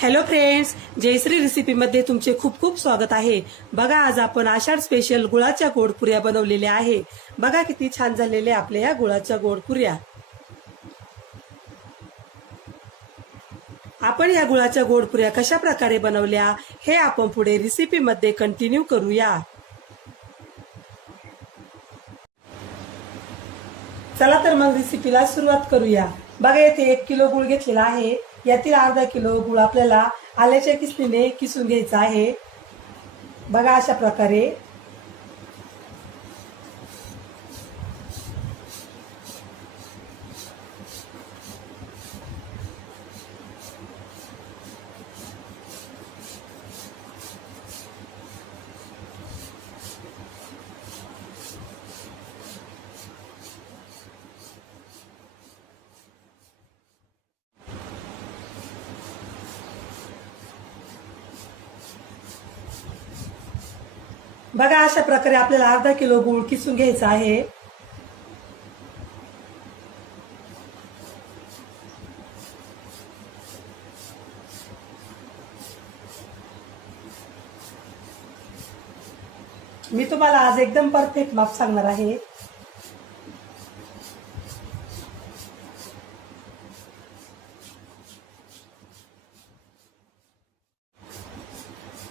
Hello friends, Jayashree रेसिपीमध्ये तुमचे खूप खूप स्वागत आहे। बघा, आज आपण आषाढ स्पेशल गुळाच्या गोडपुऱ्या बनवलेल्या आहे। बघा किती छान झालेल्या आपल्या या गुळाच्या गोडपुऱ्या। आपण या गुळाच्या गोडपुऱ्या कशा प्रकारे बनवल्या हे आपण पुढे रेसिपीमध्ये कंटिन्यू करूया। चला तर मग रेसिपीला सुरुवात करूया। बघा, येथे 1 किलो गुळ घेतलेला आहे। यातील अर्धा किलो गुळ आपल्याला आल्याच्या किसणीने किसून घ्यायचा आहे। बघा, अशा प्रकारे। बघा, अशा प्रकारे आपल्याला अर्धा किलो गुळ किसून घ्यायचा आहे। मी तुम्हाला आज एकदम परफेक्ट माप सांगणार आहे।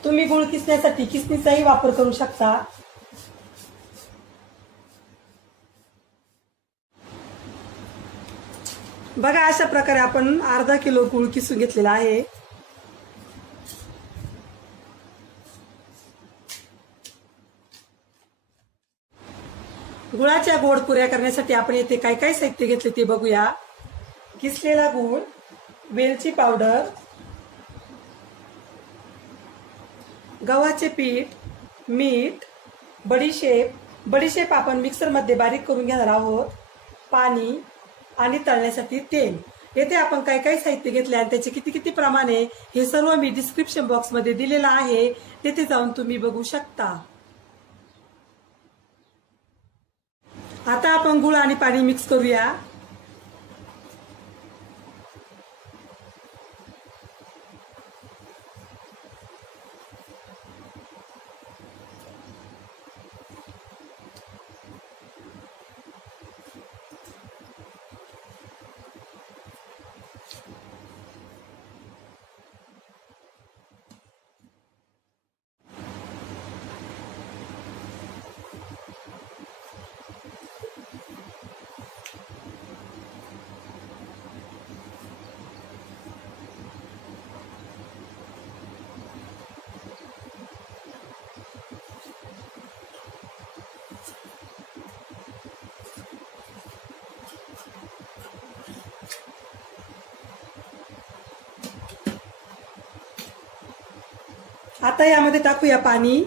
तुम्ही गुळ किसण्यासाठी किसणीचाही वापर करू शकता। बघा, अशा प्रकारे आपण अर्धा किलो गुळ किसून घेतलेला आहे। गुळाच्या गोडपुऱ्या करण्यासाठी आपण येथे काय काय साहित्य घेतले ते बघूया। किसलेला गुळ, वेलची पावडर, गव्हाचे पीठ, मीठ, बडीशेप आपण मिक्सरमध्ये बारीक करून घेणार आहोत, पाणी आणि तळण्यासाठी तेल। येथे आपण काय काय साहित्य घेतले आणि त्याचे किती किती प्रमाण आहे हे सर्व मी डिस्क्रिप्शन बॉक्समध्ये दिलेलं आहे, तेथे जाऊन तुम्ही बघू शकता। आता आपण गुळ आणि पाणी मिक्स करूया। आता यामध्ये टाकूया पाणी।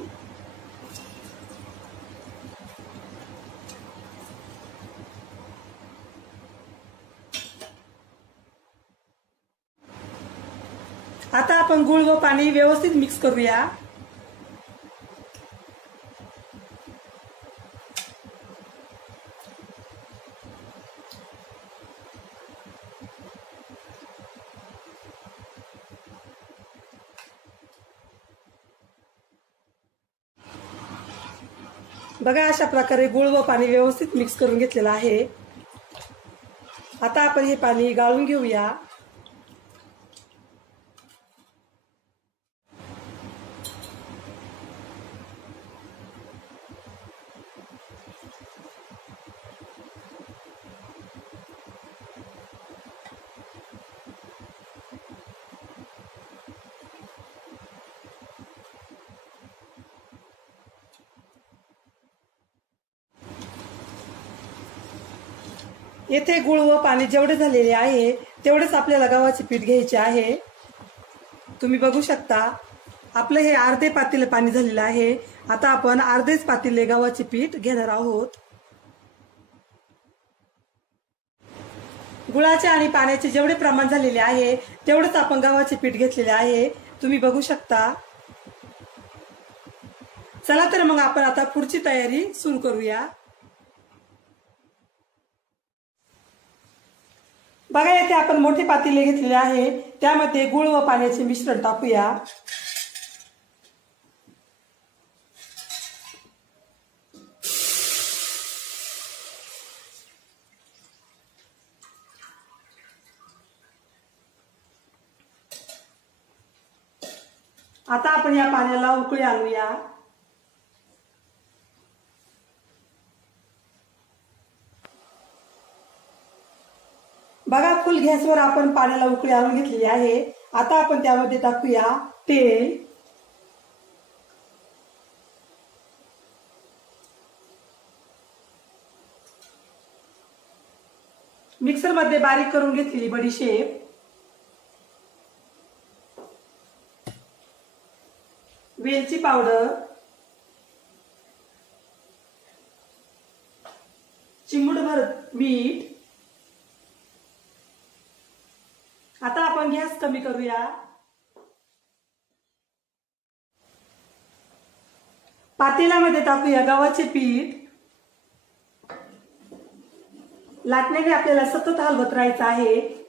आता आपण गुळ व पाणी व्यवस्थित मिक्स करूया। बघा, अशा प्रकारे गुळ व पाणी व्यवस्थित मिक्स करून घेतलेलं आहे। आता आपण हे पाणी गाळून घेऊया। येथे गुळ व पाणी जेवढे झालेले आहे तेवढेच आपल्याला गव्हाचे पीठ घ्यायचे आहे। तुम्ही बघू शकता, आपलं हे अर्धे पातेले पाणी झालेलं आहे। आता आपण अर्धेच पातेले गव्हाचे पीठ घेणार आहोत। गुळाचे आणि पाण्याचे जेवढे प्रमाण झालेले आहे तेवढेच आपण गव्हाचे पीठ घेतलेले आहे, तुम्ही बघू शकता। चला तर मग आपण आता पुढची तयारी सुरू करूया। बघा येथे आपण मोठे पातेले घेतलेले आहे, त्यामध्ये गुळ व पाण्याचे मिश्रण टाकूया. आता आपण या पाण्याला उकळी आणूया. बघा फुल गॅसवर आपण पाण्याला उकळी आणून घेतलेली आहे. आता आपण त्यामध्ये टाकूया तेल. मिक्सर मध्ये बारीक करून घेतलेली बडीशेप, वेलची पावडर, चिमूटभर मीठ. आता आपण गॅस कमी करूया. पातेल्यामध्ये टाकूया गव्हाचे पीठ. लाटण्याने आपल्याला सतत हलवत राहायचं आहे.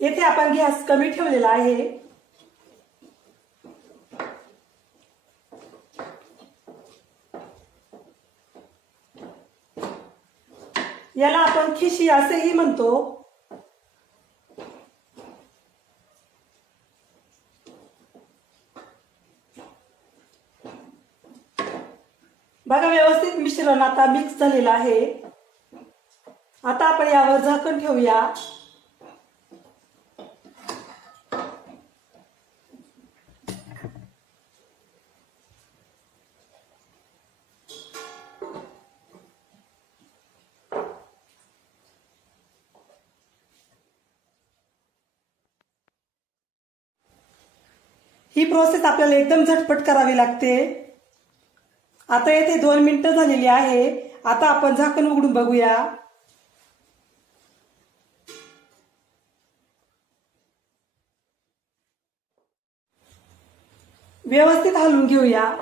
येथे आपण गॅस कमी ठेवलेला आहे. याला आपण खिशी असेही म्हणतो. बघा व्यवस्थित मिश्रण आता मिक्स झालेलं आहे. आता आपण यावर झाकण ठेवूया. ही प्रोसेस आपल्याला एकदम झटपट करावी लागते. आता येथे 2 मिनिटं झालेली आहे. आता आपण झाकण उघडून बघूया. व्यवस्थित हलवून घेऊया.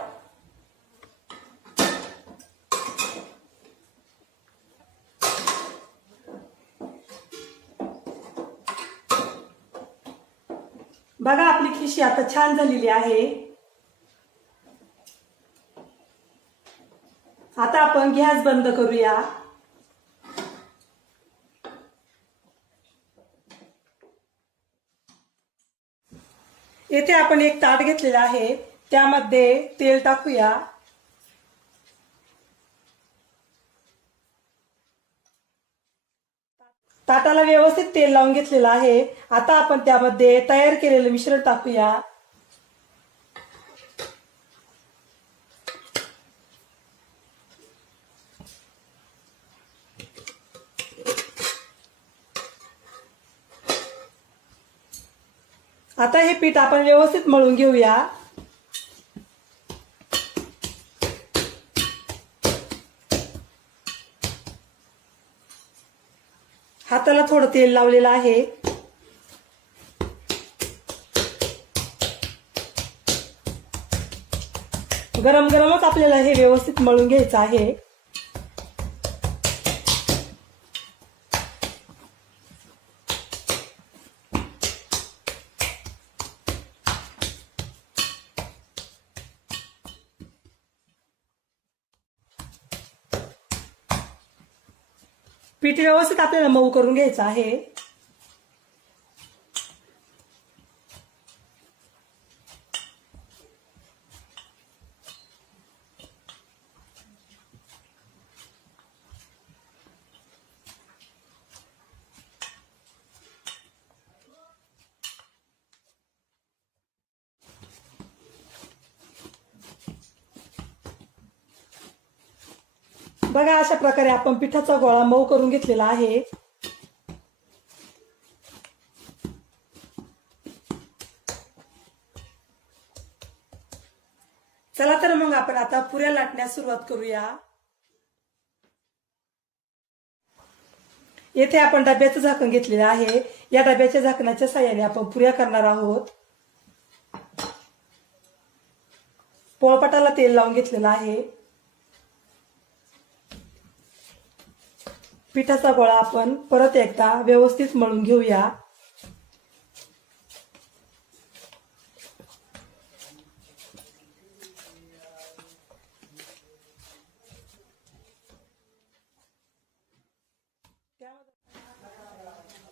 बघा आपली खिशी आता छान झालेली आहे. आता आपण गॅस बंद करूया. येथे आपण एक ताट घेतलेला आहे, त्यामध्ये तेल टाकूया. ताटाला व्यवस्थित तेल लावून घेतलेलं आहे. आता आपण त्यामध्ये तयार केलेलं मिश्रण टाकूया. आता हे पीठ आपण व्यवस्थित मळून घेऊया. हाताला थोडं तेल लावलेलं आहे. गरम गरमच आपल्याला हे व्यवस्थित मळून घ्यायचं आहे. पीठ व्यवस्थित आपल्याला मऊ करून घ्यायचं आहे. बघा अशा प्रकारे आपण पिठाचा गोळा मऊ करून घेतलेला आहे. पुऱ्या लाटण्यास सुरुवात करूया। येथे आपण डब्याचं झाकण घेतलेलं आहे। या डब्याच्या झाकणाच्या साहाय्याने आपण पुऱ्या करणार आहोत। पोळपाटाला तेल लावून घेतलेलं आहे। पिठाचा गोळा आपण परत एकदा व्यवस्थित मळून घेऊया।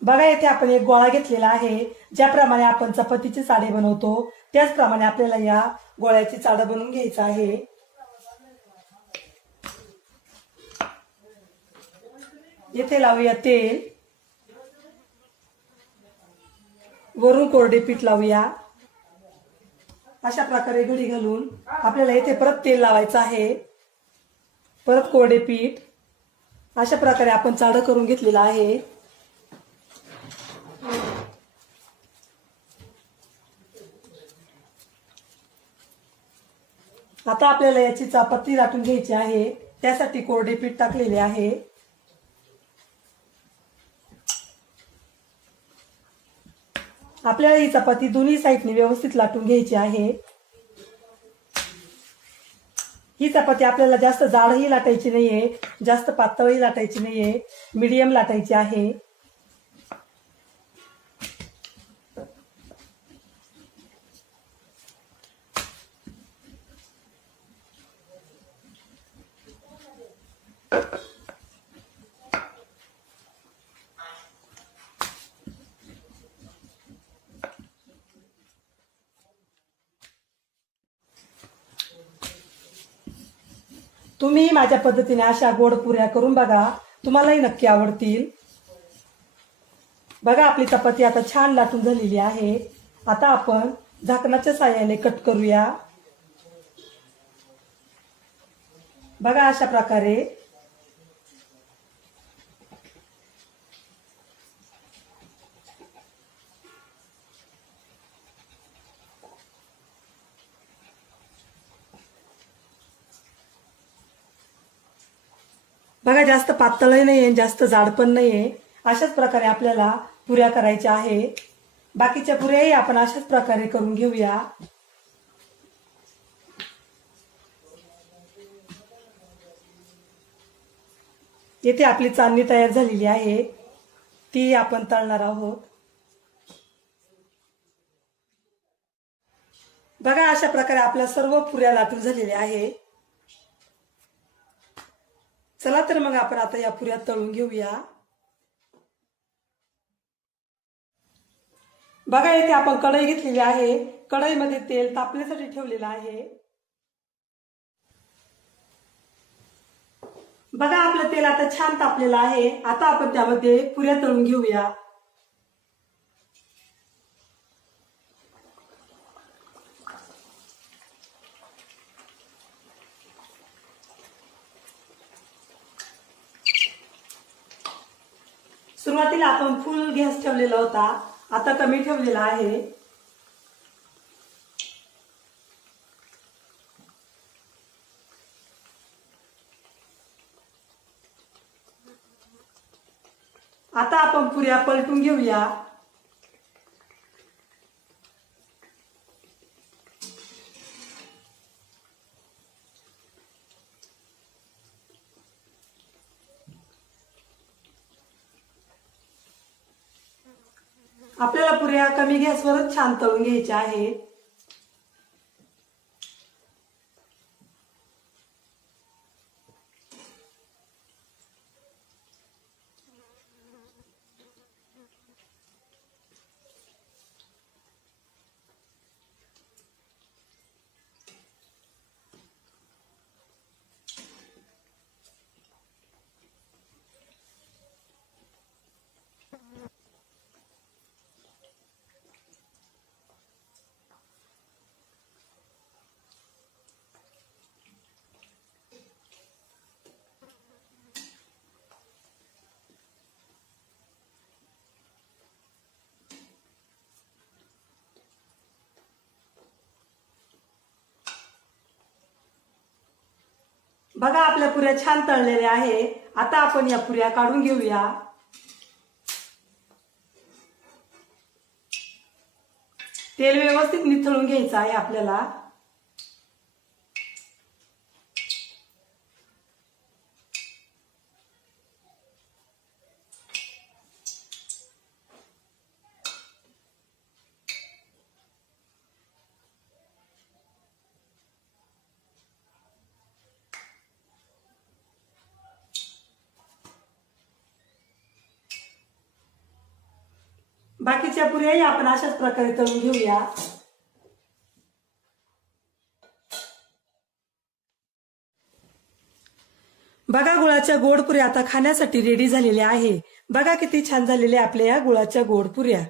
बघा येथे आपण एक गोळा घेतलेला आहे। ज्याप्रमाणे आपण चपातीचे चाळे बनवतो त्याचप्रमाणे आपल्याला या गोळ्याची चाळं बनवून घ्यायचं आहे। येथे लावूया तेल, वरून कोरडे पीठ लावूया। अशा प्रकारे घडी घालून आपल्याला येथे परत तेल लावायचं आहे, परत कोरडे पीठ। अशा प्रकारे आपण चाळं करून घेतलेलं आहे। आता आपल्याला याची चपाती लाटून घ्यायची आहे। त्यासाठी कोरडे पीठ टाकलेले आहे। आपल्याला ही चपाती दोन्ही साईडने व्यवस्थित लाटून घ्यायची आहे। ही चपाती आपल्याला जास्त जाडही लाटायची नाहीये, जास्त पातळही लाटायची नाहीये, मीडियम लाटायची आहे। तुम्ही माझ्या पद्धतीने अशा गोड पुऱ्या करून बघा, तुम्हालाही नक्की आवडतील। बघा आपली चपाती आता छान लाटून झालेली आहे। आता आपण झाकणाच्या साहाय्याने कट करूया। बघा अशा प्रकारे। बघा जास्त पातळही नाहीये, जास्त जाड पण नाहीये। अशाच प्रकारे आपल्याला पुऱ्या करायच्या आहे। बाकीच्या पुऱ्याही आपण अशाच प्रकारे करून घेऊया। येथे आपली चाळणी तयार झालेली आहे, ती आपण तळणार आहोत। बघा अशा प्रकारे आपल्या सर्व पुऱ्या लाटून झालेल्या आहे। चला तर मग आपण आता या पुऱ्या तळून घेऊया। बघा येथे आपण कढई घेतलेली आहे। कढईमध्ये तेल तापण्यासाठी ठेवलेलं आहे। बघा आपलं तेल आता छान तापलेलं आहे। आता आपण त्यामध्ये पुऱ्या तळून घेऊया। सुरुवातीला आपण फुल गॅस ठेवलेला होता, आता कमी ठेवलेला आहे। आता आपण पुऱ्या पलटून घेऊया। आपल्याला पुऱ्या कमी गॅसवरच छान तळून घ्यायच्या आहेत। बघा आपल्या पुऱ्या छान तळलेल्या आहे. आता आपण या पुऱ्या काढून घेऊया. तेल व्यवस्थित निथळून घ्यायचं आहे आपल्याला. बाकीच्या पुऱ्याही आपण अशाच प्रकारे तळून घेऊया. बघा गुळाच्या गोड पुऱ्या आता खाण्यासाठी रेडी झालेल्या आहे. बघा किती छान झालेल्या आपल्या या गुळाच्या गोड पुऱ्या.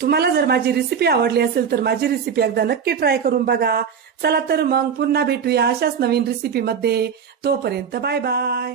तुम्हाला जर माझी रेसिपी आवडली असेल तर माझी रेसिपी एकदा नक्की ट्राय करून बघा. चला तर मग पुन्हा भेटूया अशाच नवीन रेसिपी मध्ये. तोपर्यंत बाय बाय.